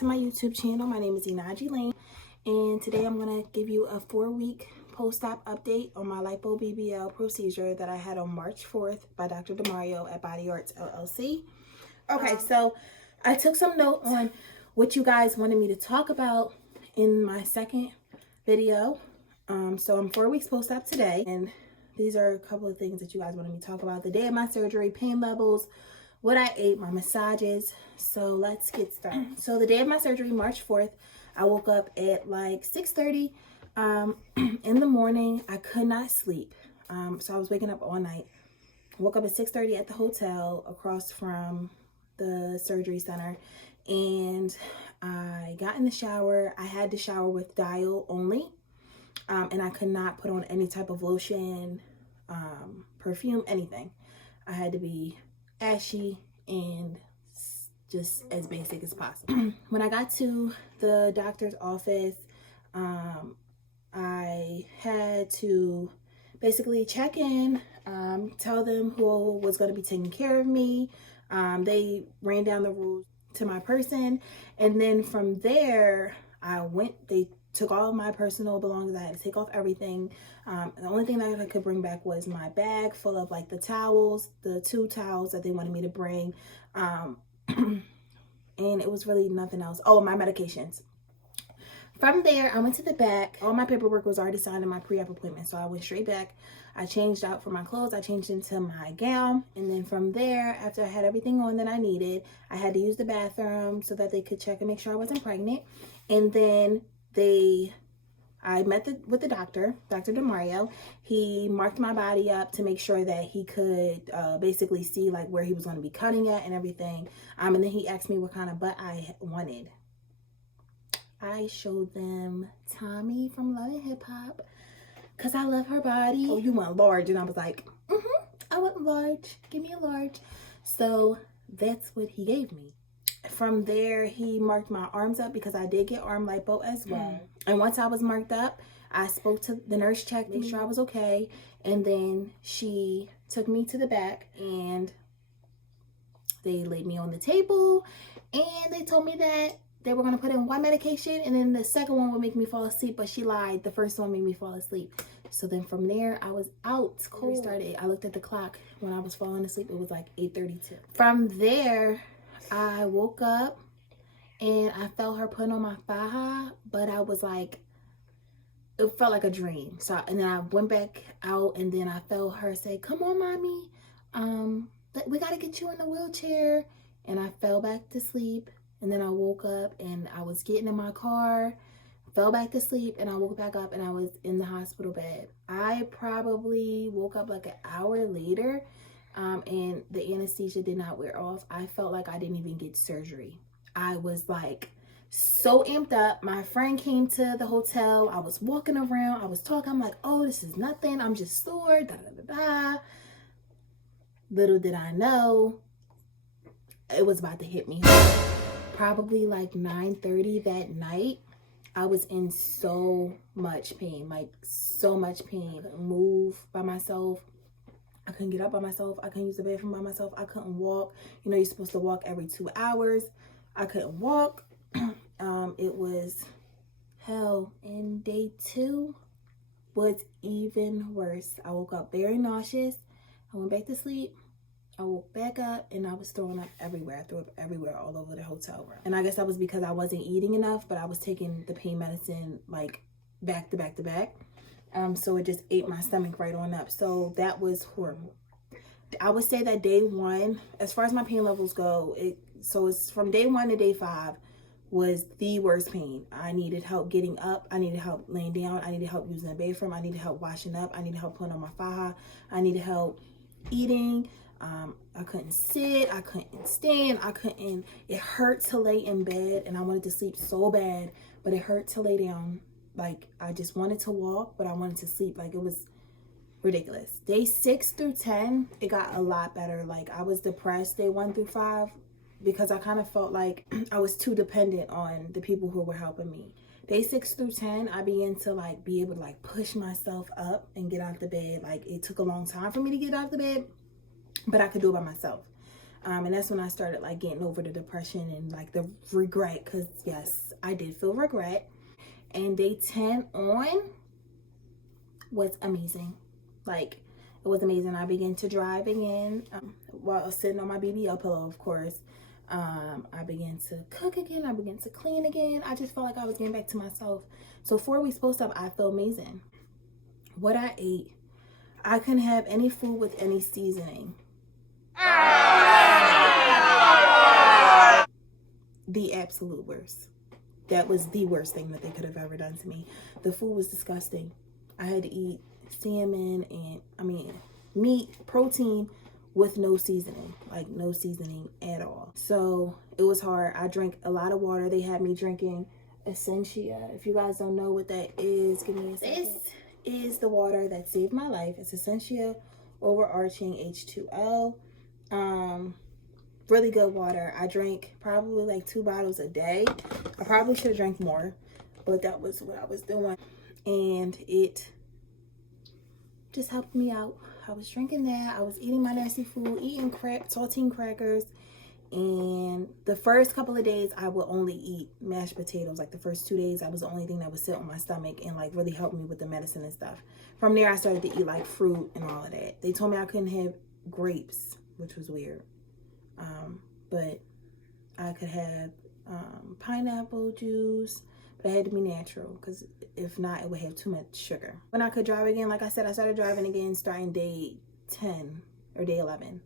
to my YouTube channel. My name is Inaji Lane, and today I'm going to give you a 4-week post-op update on my Lipo BBL procedure that I had on March 4th by Dr. DeMario at Body Arts LLC. Okay, so I took some notes on what you guys wanted me to talk about in my second video. So I'm 4 weeks post-op today, and these are a couple of things that you guys wanted me to talk about. The day of my surgery, pain levels, what I ate, my massages. So let's get started. So the day of my surgery, March 4th, I woke up at like 6:30 in the morning. I could not sleep. So I was waking up all night. Woke up at 6:30 at the hotel across from the surgery center, and I got in the shower. I had to shower with Dial only, and I could not put on any type of lotion, perfume, anything. I had to be ashy and just as basic as possible. When I got to the doctor's office, I had to basically check in, tell them who was going to be taking care of me. They ran down the rules to my person, and then from there they took all of my personal belongings. I had to take off everything. The only thing that I could bring back was my bag full of like the towels, the 2 towels that they wanted me to bring. And it was really nothing else. Oh, my medications. From there, I went to the back. All my paperwork was already signed in my pre-op appointment. So I went straight back. I changed out for my clothes. I changed into my gown. And then from there, after I had everything on that I needed, I had to use the bathroom so that they could check and make sure I wasn't pregnant. And then I met with the doctor, Dr. DeMario. He marked my body up to make sure that he could basically see like where he was going to be cutting at and everything. And then he asked me what kind of butt I wanted. I showed them Tommy from Love and Hip Hop because I love her body. Oh, you want large? And I was like, I want large. Give me a large. So that's what he gave me. From there, he marked my arms up because I did get arm lipo as well. And once I was marked up, I spoke to the nurse, checked, made sure I was okay. And then she took me to the back and they laid me on the table. And they told me that they were going to put in one medication and then the second one would make me fall asleep. But she lied. The first one made me fall asleep. So then from there, I was out cold. Started. I looked at the clock. When I was falling asleep, it was like 8:32. From there, I woke up and I felt her putting on my faja, but I was like, it felt like a dream. So, and then I went back out and then I felt her say, "Come on, mommy, we got to get you in the wheelchair." And I fell back to sleep. And then I woke up and I was getting in my car, fell back to sleep, and I woke back up and I was in the hospital bed. I probably woke up like an hour later. And the anesthesia did not wear off. I felt like I didn't even get surgery. I was like so amped up. My friend came to the hotel. I was walking around. I was talking. I'm like, oh, this is nothing. I'm just sore. Da, da, da, da. Little did I know, it was about to hit me. Probably like 9:30 that night. I was in so much pain. Like so much pain. I couldn't move by myself. I couldn't get up by myself. I couldn't use the bathroom by myself. I couldn't walk. You know, you're supposed to walk every 2 hours. I couldn't walk. It was hell. And day 2 was even worse. I woke up very nauseous. I went back to sleep. I woke back up and I was throwing up everywhere. I threw up everywhere all over the hotel room. And I guess that was because I wasn't eating enough, but I was taking the pain medicine like back to back to back. So it just ate my stomach right on up. So that was horrible. I would say that day 1, as far as my pain levels go, it's from day 1 to day 5 was the worst pain. I needed help getting up. I needed help laying down. I needed help using the bathroom. I needed help washing up. I needed help putting on my faja. I needed help eating. I couldn't sit. I couldn't stand. It hurt to lay in bed and I wanted to sleep so bad, but it hurt to lay down. Like I just wanted to walk, but I wanted to sleep. Like it was ridiculous. Day 6 through 10, it got a lot better. Like I was depressed day 1 through 5 because I kind of felt like I was too dependent on the people who were helping me. Day 6 through 10, I began to like be able to like push myself up and get out of the bed. Like it took a long time for me to get out of the bed, but I could do it by myself. And that's when I started like getting over the depression and like the regret, because yes, I did feel regret. And day 10 on was amazing. Like, it was amazing. I began to drive again, while sitting on my BBL pillow, of course. I began to cook again. I began to clean again. I just felt like I was getting back to myself. So 4 weeks post-op, I feel amazing. What I ate, I couldn't have any food with any seasoning. The absolute worst. That was the worst thing that they could have ever done to me. The food was disgusting. I had to eat salmon and, meat, protein with no seasoning. Like, no seasoning at all. So, it was hard. I drank a lot of water. They had me drinking Essentia. If you guys don't know what that is, give me a second. This is the water that saved my life. It's Essentia Overarching H2O. Really good water. I drank probably like 2 bottles a day. I probably should have drank more, but that was what I was doing, and it just helped me out. I was drinking that. I was eating my nasty food, eating saltine crackers, and the first couple of days I would only eat mashed potatoes. Like the first 2 days, that was the only thing that would sit on my stomach and like really help me with the medicine and stuff. From there, I started to eat like fruit and all of that. They told me I couldn't have grapes, which was weird. But I could have pineapple juice, but it had to be natural, because if not, it would have too much sugar. When I could drive again, like I said, I started driving again starting day 10 or day 11.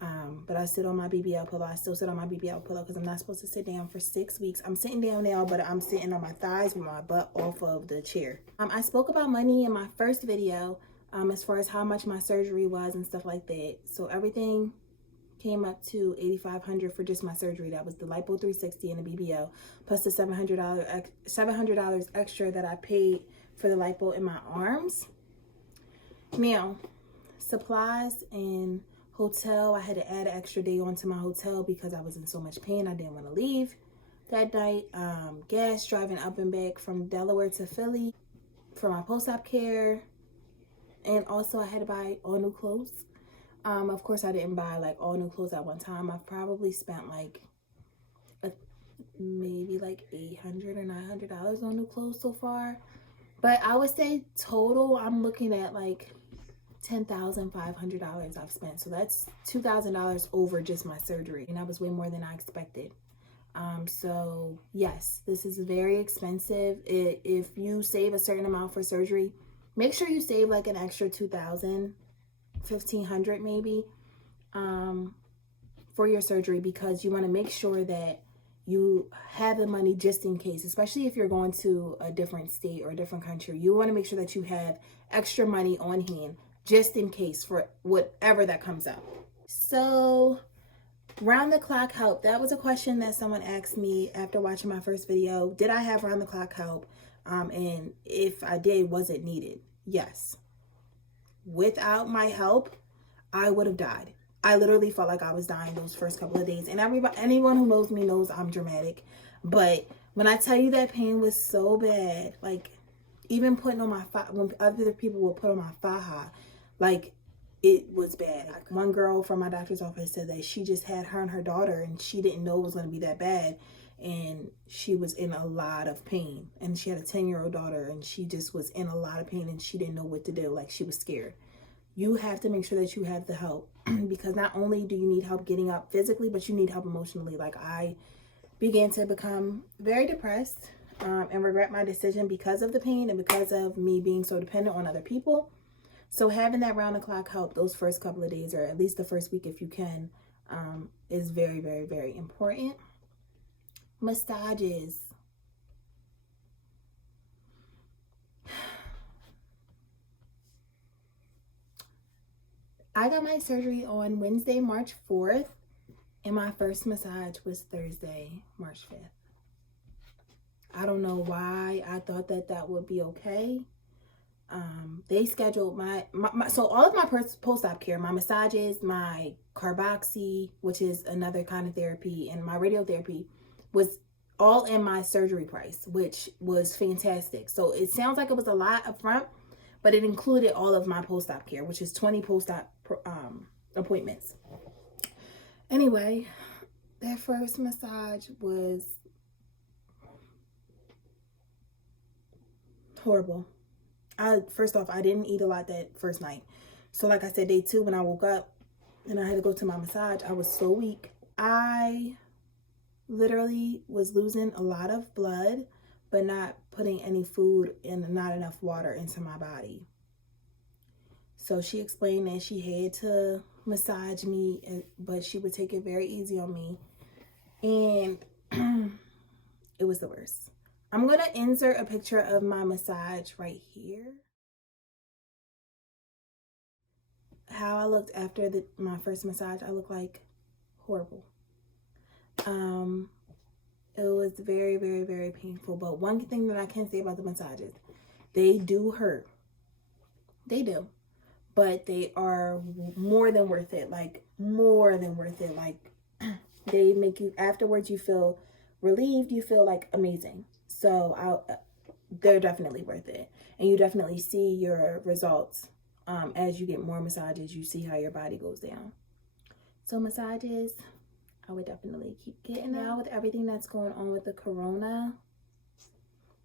But I sit on my BBL pillow. I still sit on my BBL pillow because I'm not supposed to sit down for 6 weeks. I'm sitting down now, but I'm sitting on my thighs with my butt off of the chair. I spoke about money in my first video, as far as how much my surgery was and stuff like that. So everything came up to $8,500 for just my surgery. That was the Lipo 360 and the BBL, plus the $700 extra that I paid for the lipo in my arms. Now, supplies and hotel, I had to add an extra day onto my hotel because I was in so much pain. I didn't want to leave that night. Gas driving up and back from Delaware to Philly for my post-op care. And also I had to buy all new clothes. Of course, I didn't buy like all new clothes at one time. I've probably spent like maybe like $800 or $900 on new clothes so far. But I would say total, I'm looking at like $10,500 I've spent. So that's $2,000 over just my surgery. And that was way more than I expected. So yes, this is very expensive. If you save a certain amount for surgery, make sure you save like an extra $2,000, $1,500 maybe, for your surgery, because you want to make sure that you have the money just in case, especially if you're going to a different state or a different country. You want to make sure that you have extra money on hand just in case for whatever that comes up. So round the clock help, that was a question that someone asked me after watching my first video. Did I have round the clock help? And if I did, was it needed? Yes. Without my help, I would have died. I literally felt like I was dying those first couple of days. And anyone who knows me knows I'm dramatic. But when I tell you that pain was so bad, like even putting on my when other people would put on my faja, like it was bad. Like, one girl from my doctor's office said that she just had her and her daughter and she didn't know it was going to be that bad. And she was in a lot of pain, and she had a 10-year-old daughter, and she just was in a lot of pain, and she didn't know what to do. Like, she was scared. You have to make sure that you have the help, because not only do you need help getting up physically, but you need help emotionally. Like, I began to become very depressed, and regret my decision because of the pain and because of me being so dependent on other people. So having that round the clock help those first couple of days, or at least the first week if you can, is very, very, very important. Massages. I got my surgery on Wednesday, March 4th, and my first massage was Thursday, March 5th. I don't know why I thought that that would be okay. They scheduled so all of my post-op care, my massages, my carboxy, which is another kind of therapy, and my radiotherapy was all in my surgery price, which was fantastic. So it sounds like it was a lot up front, but it included all of my post-op care, which is 20 post-op appointments. Anyway, that first massage was horrible. First off, I didn't eat a lot that first night. So like I said, day 2, when I woke up and I had to go to my massage, I was so weak. I literally was losing a lot of blood, but not putting any food and not enough water into my body. So she explained that she had to massage me, but she would take it very easy on me. And it was the worst. I'm going to insert a picture of my massage right here. How I looked after my first massage, I looked like horrible. It was very, very, very painful. But one thing that I can say about the massages, they do hurt. They do. But they are more than worth it. Like, more than worth it. Like, they make you, afterwards, you feel relieved. You feel, like, amazing. So, they're definitely worth it. And you definitely see your results. As you get more massages, you see how your body goes down. So, massages, I would definitely keep getting. Now with everything that's going on with the corona,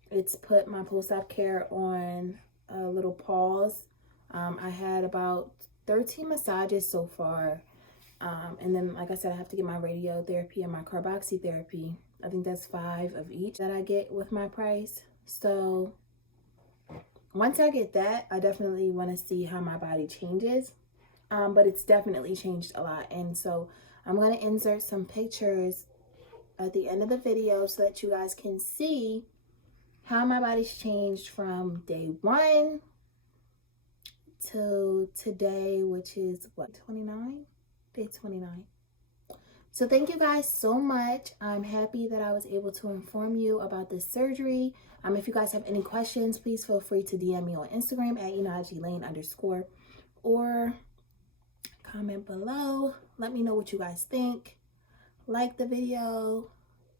it's put my post-op care on a little pause. I had about 13 massages so far. And then, like I said, I have to get my radiotherapy and my carboxytherapy. I think that's 5 of each that I get with my price. So once I get that, I definitely want to see how my body changes. But it's definitely changed a lot. And so I'm going to insert some pictures at the end of the video so that you guys can see how my body's changed from day 1 to today, which is what, 29? Day 29. So thank you guys so much. I'm happy that I was able to inform you about this surgery. If you guys have any questions, please feel free to DM me on Instagram at @EnajiLane_ or comment below. Let me know what you guys think. Like the video,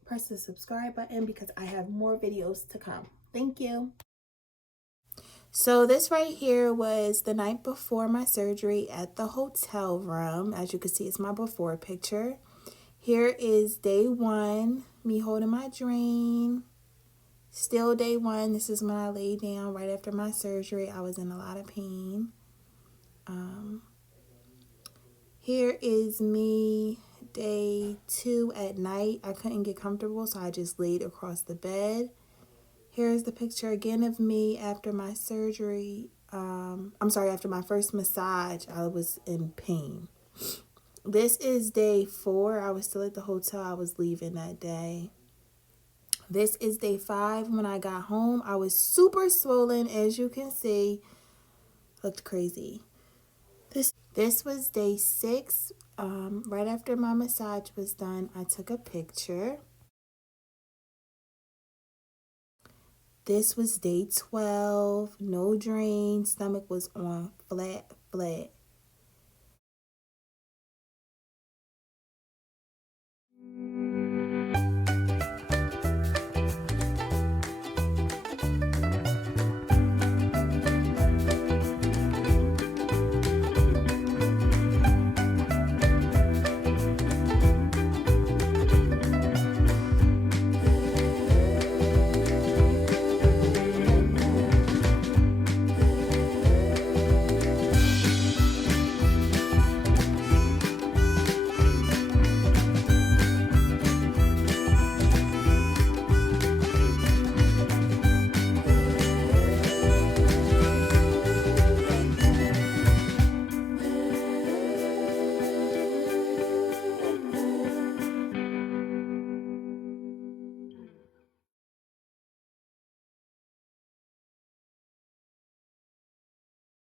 press the subscribe button because I have more videos to come. Thank you. So this right here was the night before my surgery at the hotel room. As you can see, it's my before picture. Here is day 1, me holding my drain. Still day 1. This is when I laid down right after my surgery. I was in a lot of pain. Here is me day 2 at night. I couldn't get comfortable, so I just laid across the bed. Here's the picture again of me after my surgery. After my first massage, I was in pain. This is day 4. I was still at the hotel. I was leaving that day. This is day 5. When I got home, I was super swollen, as you can see. Looked crazy. This was day 6. Right after my massage was done, I took a picture. This was day 12. No drain. Stomach was on flat.